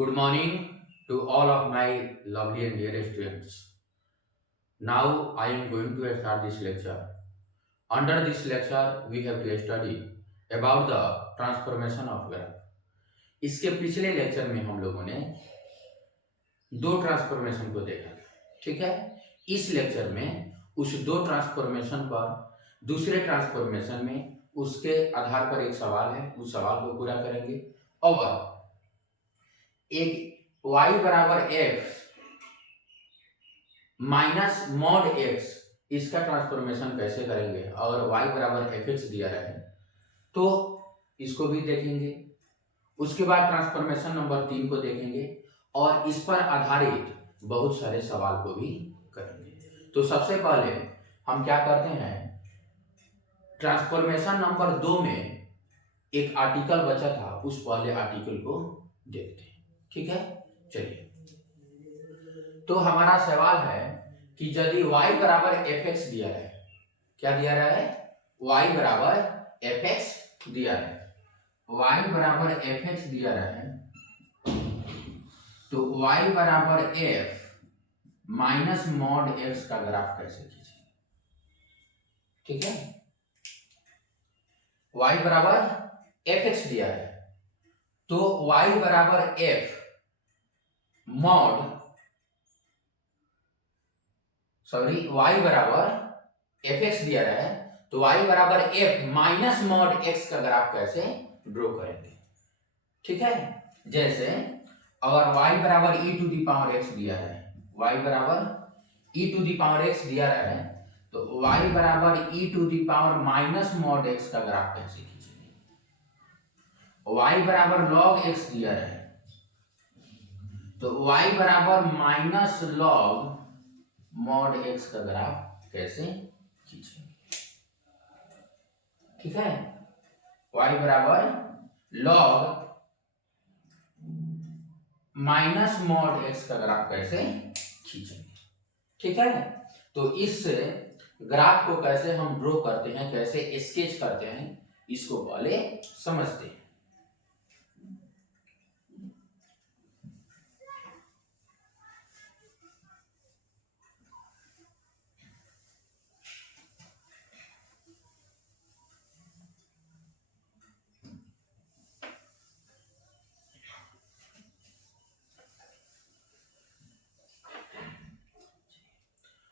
Good morning to all of my lovely and dear students. Now I am going to start this lecture. Under this lecture, we have to study about the transformation of graph. इसके पिछले lecture में हम लोगों ने दो transformation को देखा था, ठीक है। इस लेक्चर में उस दो ट्रांसफॉर्मेशन पर दूसरे ट्रांसफॉर्मेशन में उसके आधार पर एक सवाल है, उस सवाल को पूरा करेंगे और एक y बराबर x माइनस मॉड x इसका ट्रांसफॉर्मेशन कैसे करेंगे और y बराबर fx दिया रहे तो इसको भी देखेंगे। उसके बाद ट्रांसफॉर्मेशन नंबर 3 को देखेंगे और इस पर आधारित बहुत सारे सवाल को भी करेंगे। तो सबसे पहले हम क्या करते हैं, ट्रांसफॉर्मेशन नंबर 2 में एक आर्टिकल बचा था, उस पहले आर्टिकल को देखते हैं, ठीक है। चलिए, तो हमारा सवाल है कि यदि y बराबर fx दिया है, क्या दिया रहा है, y बराबर fx दिया है, y बराबर fx दिया रहा है, तो y बराबर f माइनस मॉड x का ग्राफ कैसे खींचेंगे, ठीक है। y बराबर fx दिया है तो y बराबर f मॉड y बराबर fx दिया रहा है तो y बराबर f माइनस मॉड x का ग्राफ कैसे ड्रॉ करेंगे, ठीक है। जैसे अगर y बराबर e to the power x दिया है, y बराबर e to the power x दिया रहा है तो y बराबर e to the power minus mod x का ग्राफ कैसे खींचेंगे। y बराबर log x दिया है तो y बराबर माइनस log मॉड x का ग्राफ कैसे खींचेंगे, ठीक है। y बराबर log माइनस मॉड x का ग्राफ कैसे खींचेंगे, ठीक है। तो इस ग्राफ को कैसे हम ड्रॉ करते हैं, कैसे स्केच करते हैं, इसको पहले समझते हैं।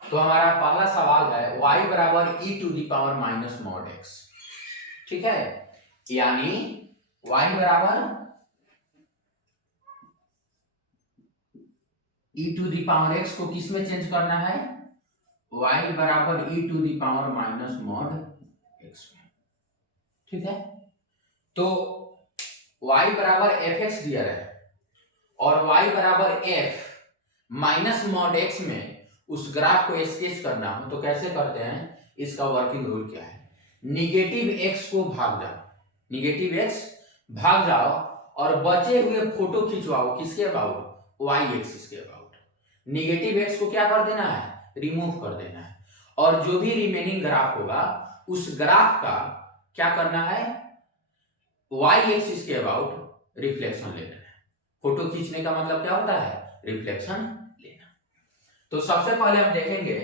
तो हमारा पहला सवाल है y बराबर e to the power minus mod x, ठीक है। यानी y बराबर e to the power x को किस में चेंज करना है, y बराबर e to the power minus mod x में, ठीक है। तो y बराबर fx दिया है और y बराबर f माइनस मॉड x में उस ग्राफ को स्केच करना हो तो कैसे करते हैं, इसका वर्किंग रूल क्या है, निगेटिव x को भाग जाओ, निगेटिव x भाग जाओ और बचे हुए फोटो खिंचवाओ, किसके अबाउट, y एक्सिस के अबाउट। निगेटिव x को क्या कर देना है, रिमूव कर देना है और जो भी रिमेनिंग ग्राफ होगा उस ग्राफ का क्या करना है, y एक्सिस के अबाउट रिफ्लेक्शन लेना है। फोटो खींचने का मतलब क्या होता है, रिफ्लेक्शन लेना। तो सबसे पहले हम देखेंगे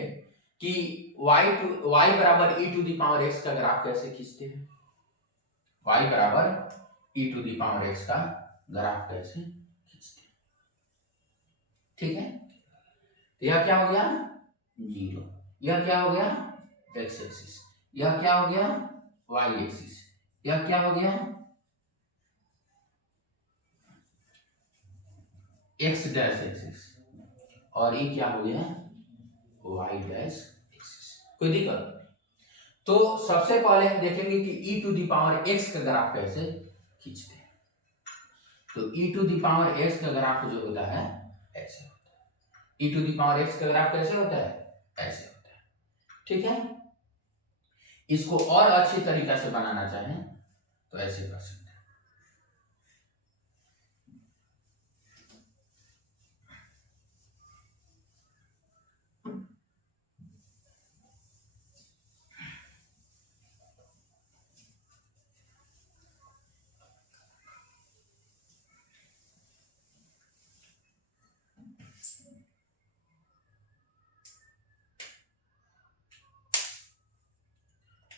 कि y बराबर e to the power x का ग्राफ कैसे खींचते हैं, y बराबर e to the power x का ग्राफ कैसे खींचते हैं, ठीक है। तो यह क्या हो गया, 0, यह क्या हो गया, x एक्सिस, यह क्या हो गया, y एक्सिस, यह क्या हो गया, x डैश एक्सिस और ये क्या हो गया, y डैश एक्सिस। कोई दिक्कत। तो सबसे पहले हम देखेंगे कि e to the power x का ग्राफ कैसे खींचते हैं। तो e to the power x का ग्राफ जो होता है ऐसे होता है, e to the power x का ग्राफ कैसे होता है, ऐसे होता है, ठीक है। इसको और अच्छी तरीका से बनाना चाहें तो ऐसे कर सकते हैं।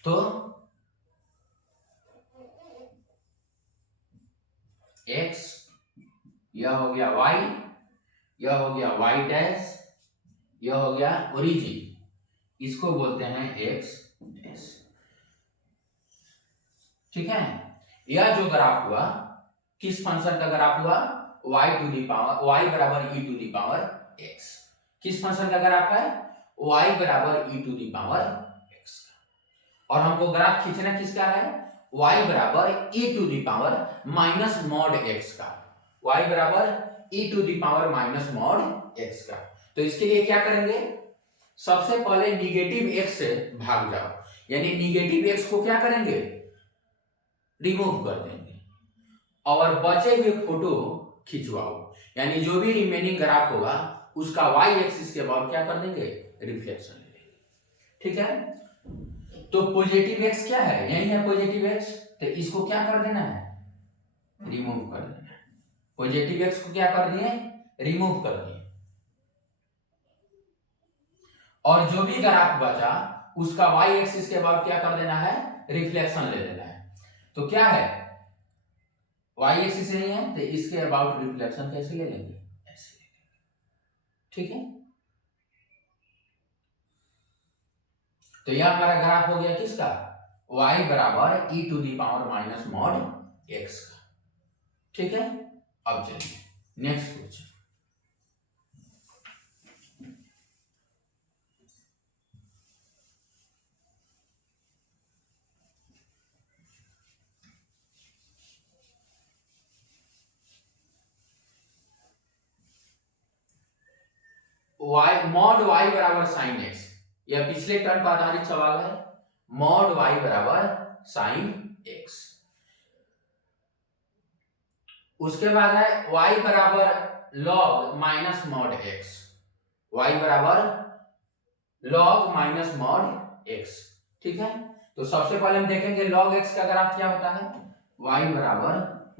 तो x, यह हो गया y, यह हो गया y डैश, यह हो गया ओरिजिन, इसको बोलते हैं x डैश। ठीक है, यह जो ग्राफ हुआ किस फंक्शन का ग्राफ हुआ, y to the power y बराबर e to the power x। किस फंक्शन का ग्राफ है, y बराबर e to the power x का। और हमको ग्राफ खींचना किसका है, y बराबर e to the power minus mod x का, y बराबर e to the power minus mod x का। तो इसके लिए क्या करेंगे, सबसे पहले निगेटिव x से भाग जाओ, यानी निगेटिव x को क्या करेंगे, रिमूव कर देंगे और बचे हुए फोटो खिंचवाओ, यानी जो भी रिमेनिंग ग्राफ होगा उसका y एक्सिस के बाद क्या कर देंगे, रिफ्लेक्शन ले लेंगे। ठीक है, तो पॉजिटिव x क्या है, यही है पॉजिटिव x, तो इसको क्या कर देना है, रिमूव कर देना है। पॉजिटिव x को क्या कर दिए, रिमूव कर दिए, और जो भी ग्राफ बचा उसका y एक्सिस के बाद क्या कर देना है, रिफ्लेक्शन ले लेना है। तो क्या है, y एक्सिस नहीं है तो इसके अबाउट रिफ्लेक्शन कैसे ले लेंगे, ऐसे ले लेंगे। ठीक है, तो यह हमारा ग्राफ हो गया किसका, y बराबर e to the power minus mod x का। ठीक है, अब चलिए next question. y mod y बराबर साइन x, यह पिछले टर्म पर आधारित सवाल है। मॉड y बराबर साइन x, उसके बाद है y बराबर log minus mod x, y बराबर लॉग माइनस मॉड x। ठीक है, तो सबसे पहले हम देखेंगे लॉग x का ग्राफ क्या होता है, y बराबर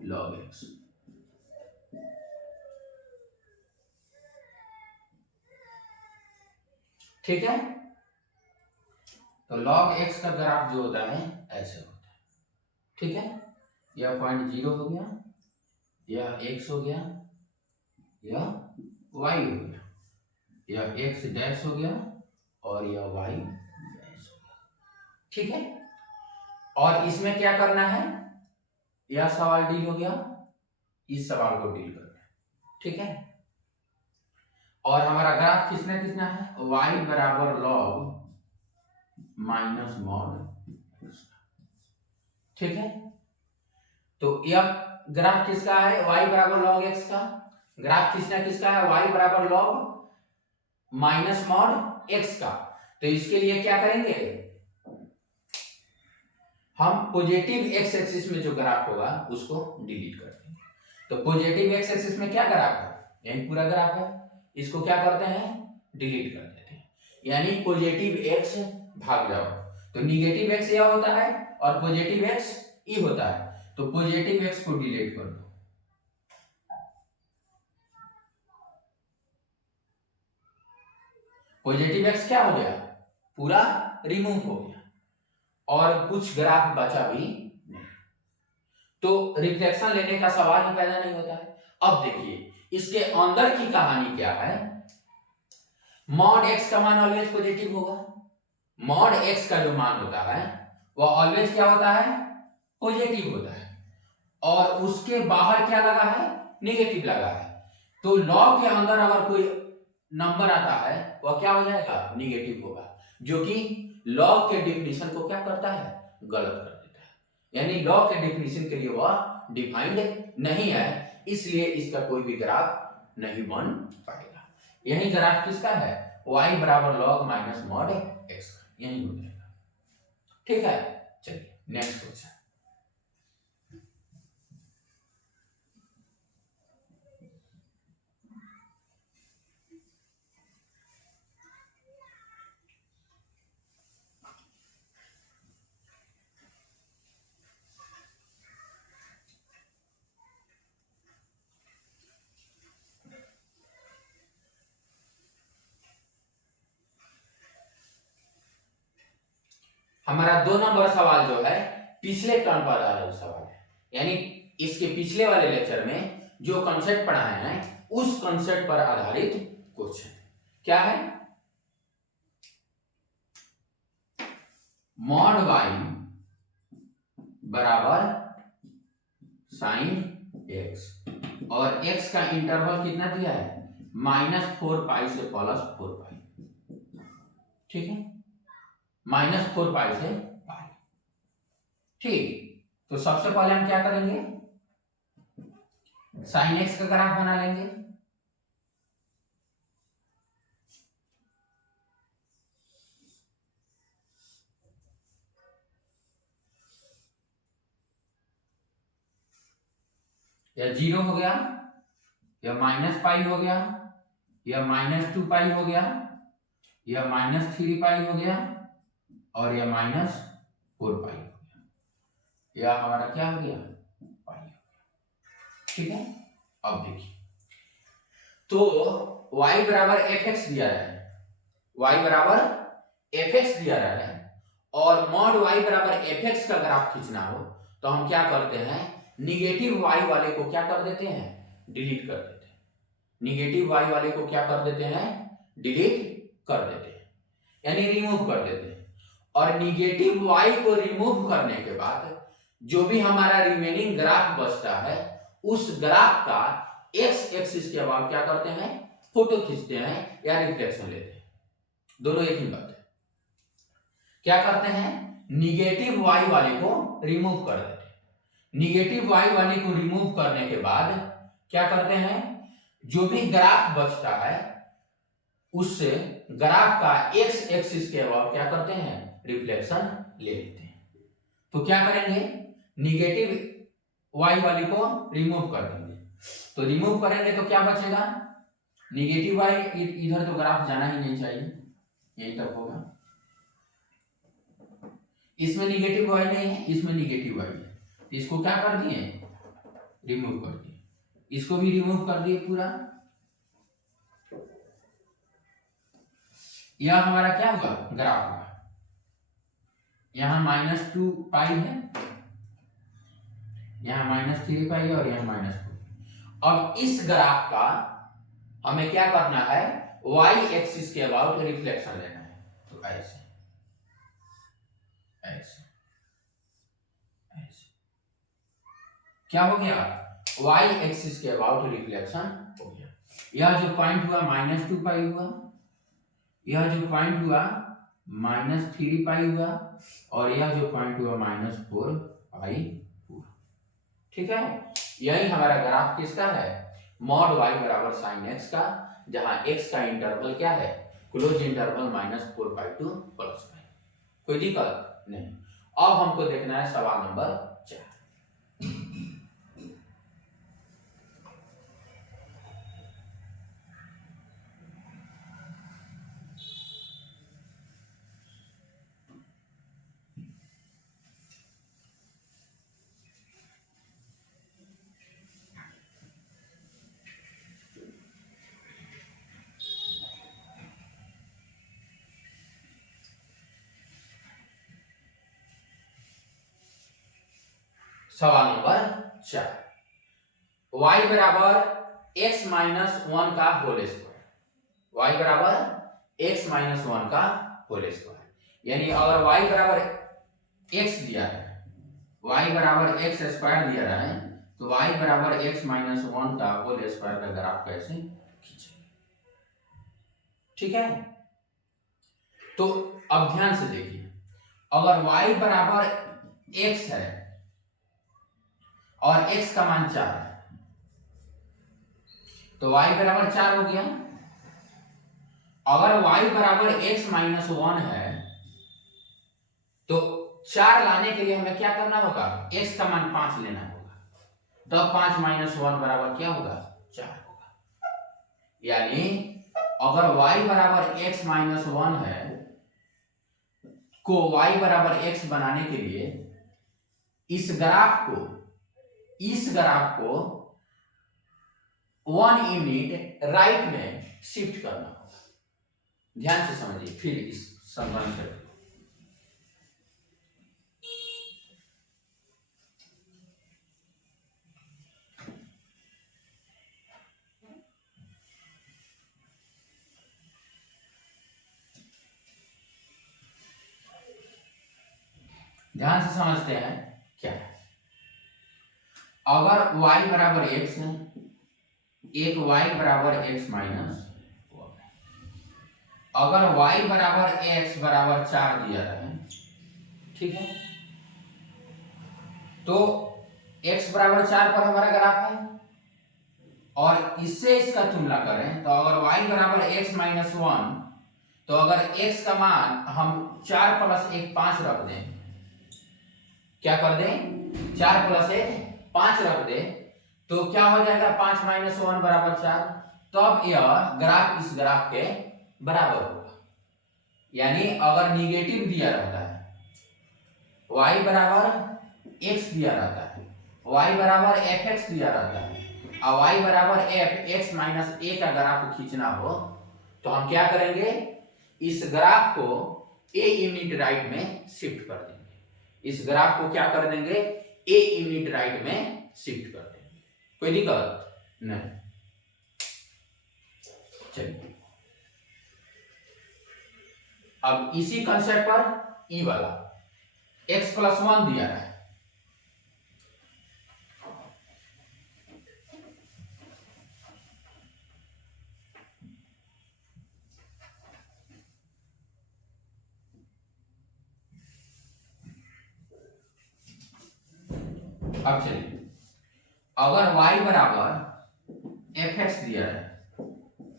लॉग x। ठीक है, तो log x का ग्राफ जो होता है ऐसे होता है। ठीक है, यह 0.0 हो गया, यह x हो गया, यह y हो गया, यह x डैश हो गया और यह y डैश हो गया। ठीक है, और इसमें क्या करना है, यह सवाल डील हो गया, इस सवाल को डील करना है। ठीक है, और हमारा ग्राफ किसना किसना है, y बराबर लॉग माइनस मॉड। ठीक है, तो यह ग्राफ किसका है, y बराबर लॉग x का। ग्राफ किसना किसका है, y बराबर लॉग माइनस मॉड x का। तो इसके लिए क्या करेंगे, हम पॉजिटिव x एक्सिस में जो ग्राफ होगा उसको डिलीट कर देंगे। तो पॉजिटिव x एक्सिस में क्या ग्राफ है, यही पूरा ग्राफ है, इसको क्या करते हैं, डिलीट कर देते हैं, यानी पॉजिटिव x भाग जाओ। तो निगेटिव x यह होता है और पॉजिटिव x ई होता है, तो पॉजिटिव x को डिलीट कर दो। पॉजिटिव x क्या हो गया, पूरा रिमूव हो गया और कुछ ग्राफ बचा भी नहीं, तो रिफ्लेक्शन लेने का सवाल ही पैदा नहीं होता है। अब देखिए इसके अंदर की कहानी क्या है, मॉड x का मान ऑलवेज पॉजिटिव होगा, मॉड x का जो मान होता है वह ऑलवेज क्या होता है, पॉजिटिव होता है, और उसके बाहर क्या लगा है, नेगेटिव लगा है। तो लॉग के अंदर अगर कोई नंबर आता है वह क्या हो जाएगा, नेगेटिव होगा, जो कि लॉग के डेफिनेशन को क्या करता है, गलत कर देता है, यानी लॉग के डेफिनेशन के लिए वह डिफाइंड नहीं है, इसलिए इसका कोई भी ग्राफ नहीं बन पाएगा। यही ग्राफ किसका है, y बराबर लॉग माइनस मॉड x का, यही हो जाएगा। ठीक है, चलिए नेक्स्ट क्वेश्चन। हमारा 2 नंबर सवाल जो है पिछले टर्म पर आधारित सवाल है, यानी इसके पिछले वाले लेक्चर में जो कॉन्सेप्ट पढ़ाए हैं उस कॉन्सेप्ट पर आधारित क्वेश्चन क्या है। मॉड y बराबर साइन x और x का इंटरवल कितना दिया है -4π से +4π, ठीक है, -4π से π। ठीक, तो सबसे पहले हम क्या करेंगे, साइन x का ग्राफ बना लेंगे। या 0 हो गया, या -π हो गया, या -2π हो गया, या -3π हो गया, और या -4π हो गया, या हमारा क्या हो गया π हो गया। ठीक है, अब देखिए, तो y बराबर fx दिया रहा है, y बराबर fx दिया रहा है, और मॉड y बराबर fx का ग्राफ खींचना हो तो हम क्या करते हैं, निगेटिव y वाले को क्या कर देते हैं, डिलीट कर देते हैं। निगेटिव y वाले को क्या कर देते हैं, डिलीट कर देते हैं, यानी रिमूव कर देते हैं। और निगेटिव y को रिमूव करने के बाद जो भी हमारा रिमेनिंग ग्राफ बचता है उस ग्राफ का x एक्सिस के अबाउट क्या करते हैं, फोटो खींचते हैं या रिफ्लेक्शन लेते हैं, दोनों एक ही बात है। क्या करते हैं, निगेटिव y वाले को रिमूव कर देते हैं। निगेटिव y वाले को रिमूव करने के बाद क्या करते हैं, जो भी ग्राफ बचता है उससे ग्राफ का x एक्सिस के अबाउट क्या करते हैं, रिफ्लेक्शन ले लेते हैं। तो क्या करेंगे, निगेटिव y वाले को रिमूव कर देंगे। तो रिमूव करेंगे तो क्या बचेगा, निगेटिव y, इधर तो ग्राफ जाना ही नहीं चाहिए, यही तक होगा। इसमें निगेटिव y नहीं है, इसमें निगेटिव y है, इसको क्या कर दिए, रिमूव कर दिए, इसको भी रिमूव कर दिए पूरा। यह हमारा क्या हुआ, ग्राफ हुआ। यहां -2π है, यहां -3π और यहां -4। अब इस ग्राफ का हमें क्या करना है, y एक्सिस के अबाउट रिफ्लेक्शन लेना है। तो ऐसे ऐसे ऐसे क्या हो गया, y एक्सिस के अबाउट रिफ्लेक्शन हो गया। यह जो पॉइंट हुआ -2π हुआ, यह जो पॉइंट हुआ -3π हुआ, और यह जो पॉइंट हुआ -4π हुआ। ठीक है, यही हमारा ग्राफ किसका है, मॉड y बराबर साइन x का, जहां x का इंटरवल क्या है, क्लोज इंटरवल -4π to +π। कोई दिक्कत नहीं। अब हमको देखना है सवाल नंबर 4। सवाल नंबर 4, y बराबर x -1 का होल स्क्वायर, y बराबर x -1 का होल स्क्वायर, यानी अगर y बराबर x दिया है, y बराबर x स्क्वायर दिया रहा है, तो y बराबर x -1 का होल स्क्वायर का ग्राफ कैसे खींचेंगे। ठीक है, तो अब ध्यान से देखिए, अगर y बराबर x है और x का मान 4 है, तो y बराबर 4 हो गया। अगर y बराबर x -1 है तो 4 लाने के लिए हमें क्या करना होगा, x का मान 5 लेना होगा, तब 5 -1 बराबर क्या होगा, 4 होगा। यानी अगर y बराबर x -1 है को y बराबर x बनाने के लिए इस ग्राफ को 1 यूनिट राइट में शिफ्ट करना होगा। ध्यान से समझिए, फिर इस संबंध से ध्यान से समझते हैं क्या है। अगर y बराबर x है, एक y बराबर x माइनस, अगर y बराबर x बराबर 4 दिया है, ठीक है, तो x बराबर 4 पर हमारा ग्राफ है, और इससे इसका तुलना करें तो अगर y बराबर x माइनस 1, तो अगर x का मान हम 4 प्लस 1 5 रख दें, क्या कर दें, 4 प्लस 1 5 रख दें, तो क्या हो जाएगा, 5 माइनस 1 बराबर 4, तब यह ग्राफ इस ग्राफ के बराबर होगा। यानी अगर निगेटिव दिया रहता है, y बराबर x दिया रहता है, y बराबर fx दिया रहता है, और y बराबर fx माइनस a का ग्राफ खींचना हो, तो हम क्या करेंगे, इस ग्राफ को a यूनिट राइट में शिफ्ट कर देंगे। इस ग्राफ को क्या कर देंगे, a यूनिट राइट में शिफ्ट कर देंगे। कोई दिक्कत नहीं। चलिए अब इसी कंसेप्ट पर ई वाला x प्लस 1 दिया है, अब चलिए, अगर y बराबर fx दिया है,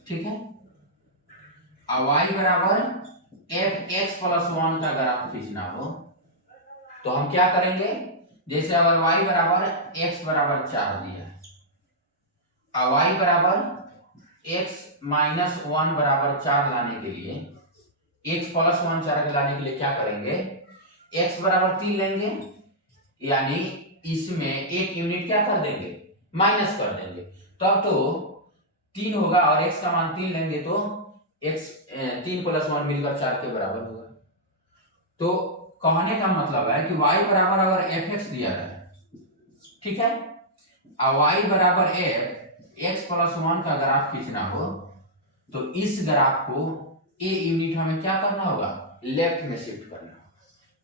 ठीक है, और y बराबर fx प्लस 1 का ग्राफ खींचना हो, तो हम क्या करेंगे, जैसे अगर y बराबर x बराबर 4 दिया है, और y बराबर x माइनस 1 बराबर 4 लाने के लिए, x प्लस 1 4 लाने के लिए क्या करेंगे, x बराबर 3 लेंगे, यानी इसमें एक यूनिट क्या कर देंगे, माइनस कर देंगे, तब तो 3 होगा, और x का मान 3 लेंगे तो x 3 प्लस 1 मिलकर 4 के बराबर होगा। तो कहने का मतलब है कि y बराबर अगर fx दिया है, ठीक है, और y बराबर x प्लस 1 का ग्राफ खींचना हो, तो इस ग्राफ को a यूनिट हमें क्या करना होगा, लेफ्ट में शिफ्ट करना होगा।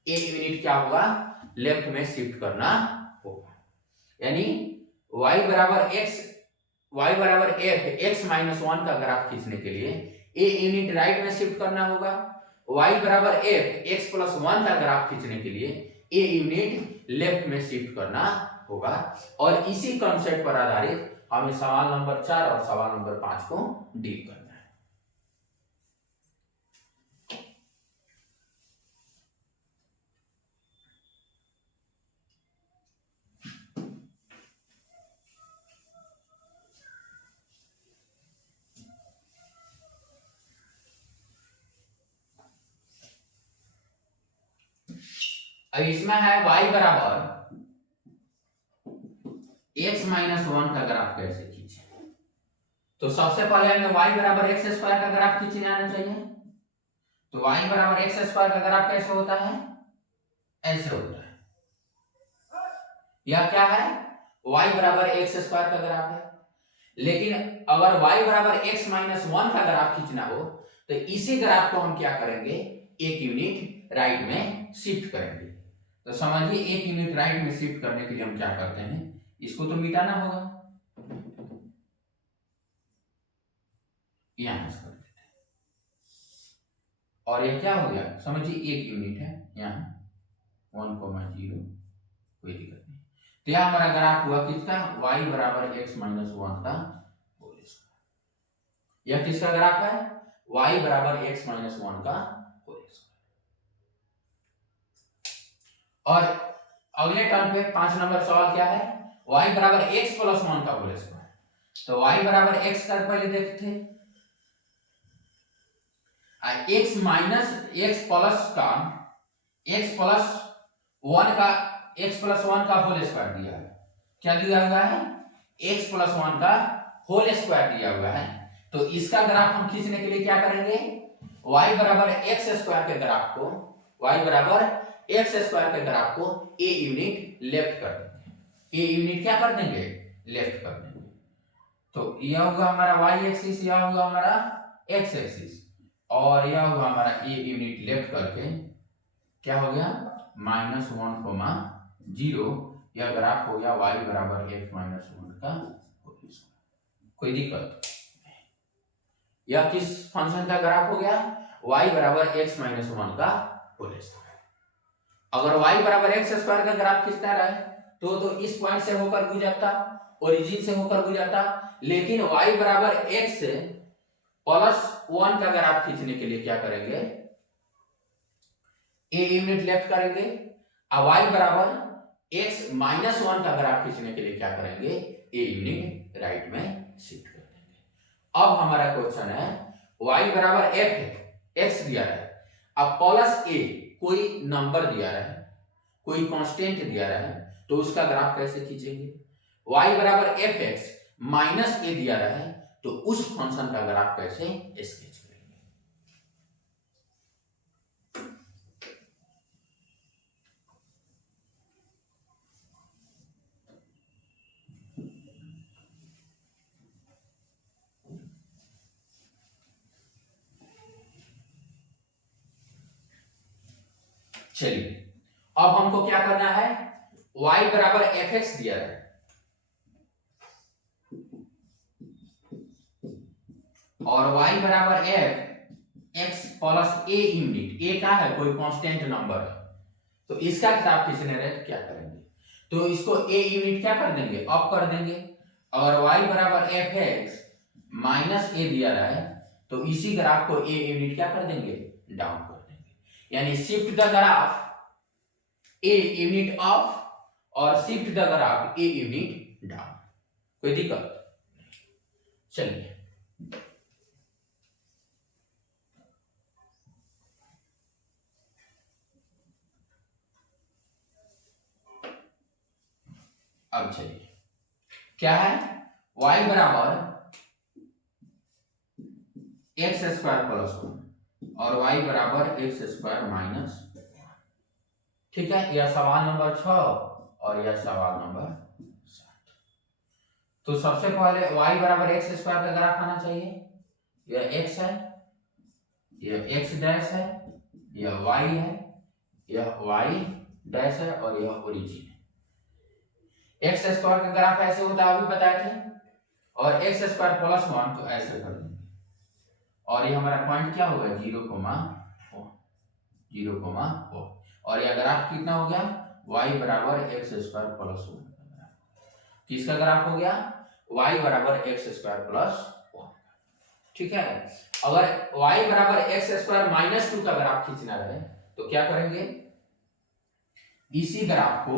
a यूनिट क्या होगा, लेफ्ट में शिफ्ट करना होगा। यानी y बराबर f x माइनस 1 का ग्राफ खींचने के लिए a यूनिट राइट में शिफ्ट करना होगा, y बराबर f x प्लस 1 का ग्राफ खींचने के लिए a यूनिट लेफ्ट में शिफ्ट करना होगा। और इसी कॉन्सेप्ट पर आधारित हमें सवाल नंबर 4 और सवाल नंबर 5 को डील करना है। अब इसमें है y बराबर x माइनस 1 का ग्राफ कैसे खींचे, तो सबसे पहले हमें y बराबर एक्स स्क्वायर का ग्राफ खींचने आना चाहिए। तो y बराबर एक्स स्क्वायर का ग्राफ कैसे होता है, ऐसे होता है। यह क्या है, y बराबर एक्स स्क्वायर का ग्राफ है, लेकिन अगर y बराबर x माइनस 1 का ग्राफ खींचना हो, तो इसी ग्राफ को हम क्या करेंगे, एक यूनिट राइट में शिफ्ट करेंगे। तो समझिए, एक यूनिट राइट में शिफ्ट करने के लिए हम क्या करते हैं, इसको तो मिटाना होगा, यहां से कर देते हैं, और ये क्या हो गया, समझिए एक यूनिट है, यहाँ 1,0, कोई दिक्कत नहीं। तो यह हमारा ग्राफ हुआ किसका, y बराबर x माइनस 1 का होल स्क्वायर। यह किसका ग्राफ है, y बराबर x माइनस 1 का होल स्क्वायर। और अगले टर्म पे 5 नंबर सवाल क्या है, y बराबर x प्लस 1 का होल स्क्वायर। तो y बराबर x का पहले देखते थे, x माइनस x प्लस का x प्लस 1 का होल स्क्वायर दिया है। क्या दिया हुआ है, x प्लस 1 का होल स्क्वायर दिया हुआ है। तो इसका ग्राफ हम खींचने के लिए क्या करेंगे, y बराबर एक्स स्क्वायर के ग्राफ को, y बराबर एक्स स्क्वायर के ग्राफ को a यूनिट लेफ्ट कर देंगे। a यूनिट क्या कर देंगे, लेफ्ट कर देंगे। तो यह होगा हमारा y एक्सिस, यह होगा हमारा x एक्सिस, और यह होगा हमारा a यूनिट लेफ्ट करके क्या हो गया, -1, 0, यह ग्राफ हो गया y बराबर x माइनस 1 का होल स्क्वायर। कोई दिक्कत? यह किस फंक्शन का ग्राफ हो गया? y बराबर x माइनस 1 का होल स्क्वायर। अगर y बराबर x स्क्वायर का ग्राफ खींचना रहे तो इस पॉइंट से होकर गुजरता, ओरिजिन से होकर गुजरता, लेकिन y बराबर x प्लस 1 का ग्राफ खींचने के लिए क्या करेंगे? a यूनिट लेफ्ट करेंगे, और y बराबर x माइनस 1 का ग्राफ खींचने के लिए क्या करेंगे? a यूनिट राइट में शिफ्ट कर देंगे। अब हमारा क्वेश्चन है y बराबर f है, x दिया है, अब प्लस a कोई नंबर दिया है, कोई कांस्टेंट दिया है, तो उसका ग्राफ कैसे खींचेंगे? y बराबर fx माइनस a दिया है, तो उस फंक्शन का ग्राफ कैसे स्केच करेंगे? चलिए, अब हमको क्या करना है? y बराबर fx दिया है, और y बराबर f x plus a unit, a क्या है? कोई कांस्टेंट नंबर है, तो इसका ग्राफ खींचने रहे तो क्या करेंगे? तो इसको a यूनिट क्या कर देंगे? अप कर देंगे, और y बराबर fx माइनस a दिया रहा है, तो इसी ग्राफ को a यूनिट क्या कर देंगे? डाउन कर देंगे। यानी shift the graph a unit up और shift the graph a unit down. कोई दिक्कत? चलिए, अब चलिए, क्या है? y बराबर एक्स स्क्वायर प्लस 1 और y बराबर एक्स स्क्वायर माइनस 1। ठीक है, यह सवाल नंबर 6 और यह सवाल नंबर 7। तो सबसे पहले y बराबर एक्स स्क्वायर का ग्राफ आना चाहिए। यह x है, यह x डैश है, यह y है, यह y डैश है, और यह ओरिजिन है। एक्स स्क्वायर का ग्राफ ऐसे होता है, अभी बताए थे, और एक्स स्क्वायर प्लस 1 तो ऐसे कर देंगे, और ये हमारा पॉइंट क्या होगा? 0,4, 0,4, और यह ग्राफ कितना हो गया? y बराबर एक्स स्क्वायर प्लस 1। किसका ग्राफ हो गया? y बराबर एक्स स्क्वायर प्लस 1। ठीक है, अगर y बराबर एक्स स्क्वायर माइनस 2 का ग्राफ खींचना रहे तो क्या करेंगे? इसी ग्राफ को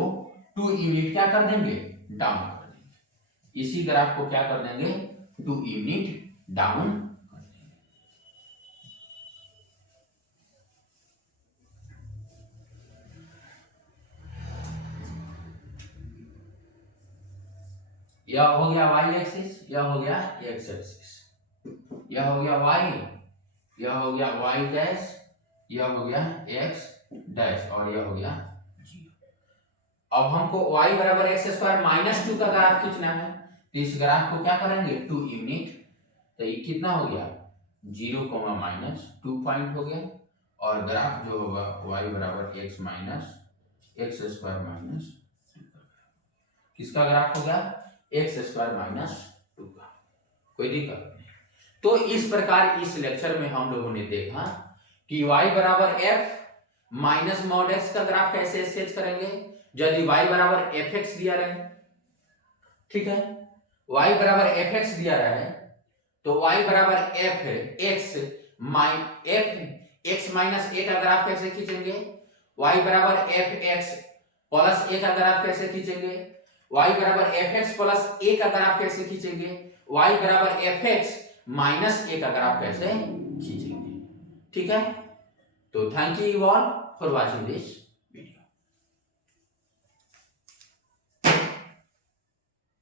2 यूनिट क्या कर देंगे? डाउन कर देंगे। इसी ग्राफ को क्या कर देंगे? 2 यूनिट डाउन कर देंगे। यह हो गया y एक्सिस, यह हो गया x एक्सिस, यह हो गया y, यह हो गया y डैश, यह हो गया x डैश, और यह हो गया 0। अब हमको y बराबर एक्स स्क्वायर माइनस 2 का ग्राफ खींचना है, तो इस ग्राफ को क्या करेंगे? 2 यूनिट, तो ये कितना हो गया? 0, माइनस 2 पॉइंट हो गया, और ग्राफ जो होगा y बराबर x minus x square minus 2 का, किसका ग्राफ हो गया? एक्स स्क्वायर माइनस 2 का। कोई दिक्कत नहीं। तो इस प्रकार इस लेक्चर में हम लोगों ने देखा कि y बराबर f माइनस मॉड x का ग्राफ कैसे स्केच करेंगे यदि y बराबर fx दिया रहे। ठीक है, y बराबर fx दिया रहा है तो y बराबर x माइनस a का ग्राफ कैसे खींचेंगे? y बराबर fx प्लस a का ग्राफ कैसे खींचेंगे? y बराबर fx प्लस a का ग्राफ कैसे खींचेंगे? y बराबर fx माइनस a का ग्राफ कैसे खींचेंगे? ठीक है, तो thank you all for watching this.